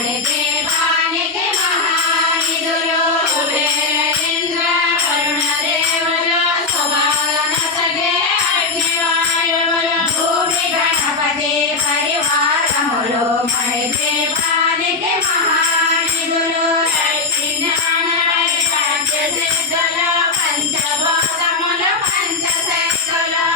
మణిదీపానికి మహానిధులు కుబేరేంద్ర వరుణదేవులు శుభాలనసగే అగ్నివాయువులు భూమి గణపతి పరివారములు మణిదీపానికి మహానిధులు సిద్ధులు పంచభూతములు పంచశక్తులు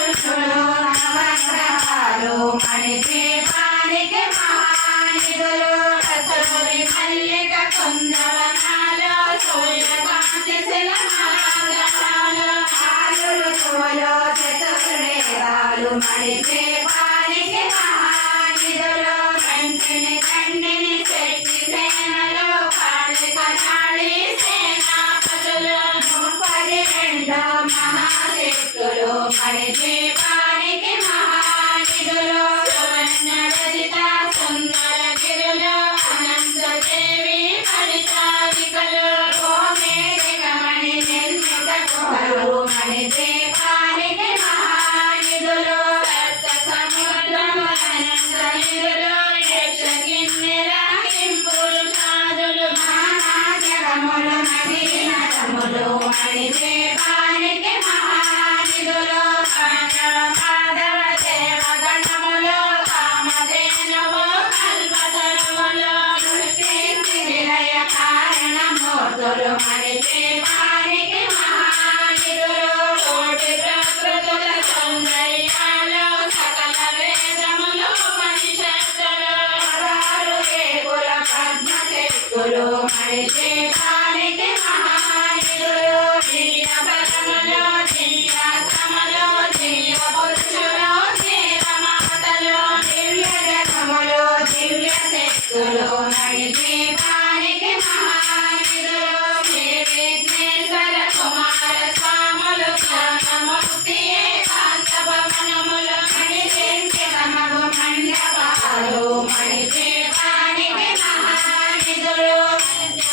ఋషులు నవగ్రహాలు మణిదీపానికి మహానిధులు కస్తూరి మల్లిక కుందవనాలు సూర్యకాంతి శిల మహాగ్రహాలు ఆరు ఋతువులు చతుర్వేదాలు మణిదీపానికి మహానిధులు కంటిని కండిని శక్తి సేనలు కాళిక కాళీ సేనాపతులు 32 మహాశక్తులు మణిదీపానికి మహానిధులు సువర్ణ రజిత సుందర గిరులు అనంత దేవి పరిచారికలు గోమేధిక మణి నిర్మిత గుహలు మణిదీపానికి మహానిధులు సప్త సముద్రములనంత నిధులు యక్ష కిన్నెర కింపురుషాదులు మహాజగములు నదీ నదములు మణిదీపానికి మహానిధులు పాండవ మాధవ దేవగణములు కామధేనువు కల్పతరువులు సృష్టి స్థితిలయ కారణమూర్తులు మణిదీపానికి మహానిధులు కోటి ప్రకృతుల సౌందర్యాలు సకల వేదములు ఉపనిషత్తులు 16 ఏగుల పద్మశక్తులు మణిదీపానికి మహానిధులు దివ్య బలములు దివ్యాశ్రములు దివ్య పురుషులు జీవమాతలు దివ్య జగములు దివ్య శక్తులు మణిదీపానికి మహానిధులు శ్రీ విఘ్నేశ్వర కుమార స్వాములు జ్ఞానముక్తి ఏకాంత భవనములు మణిదీక్షితమగు మండపాలు మణిదీపానికి మహానిధులు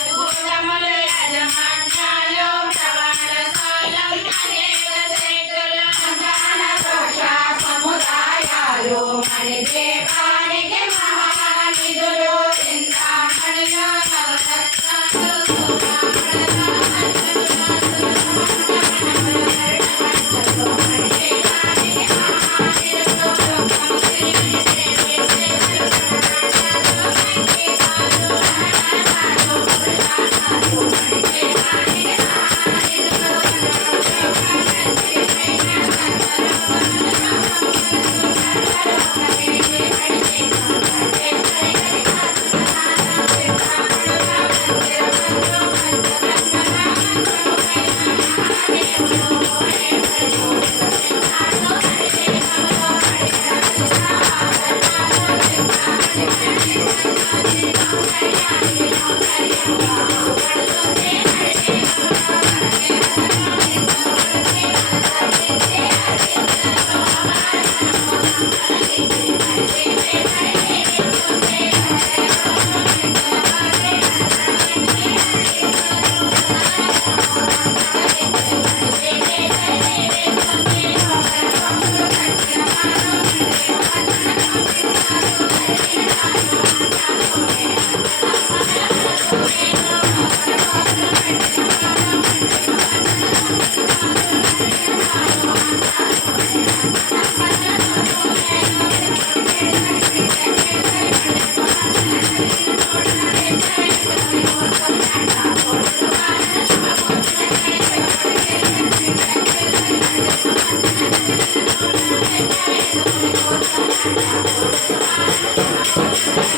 భూతములు యజమాన్యాలు ప్రవాళశాలం అనేక శక్తులు సంతాన దోష సముదాయాలు మణిదీపానికి మహానిధులు చింతామణిలో నవరత్నాలు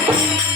Thank you.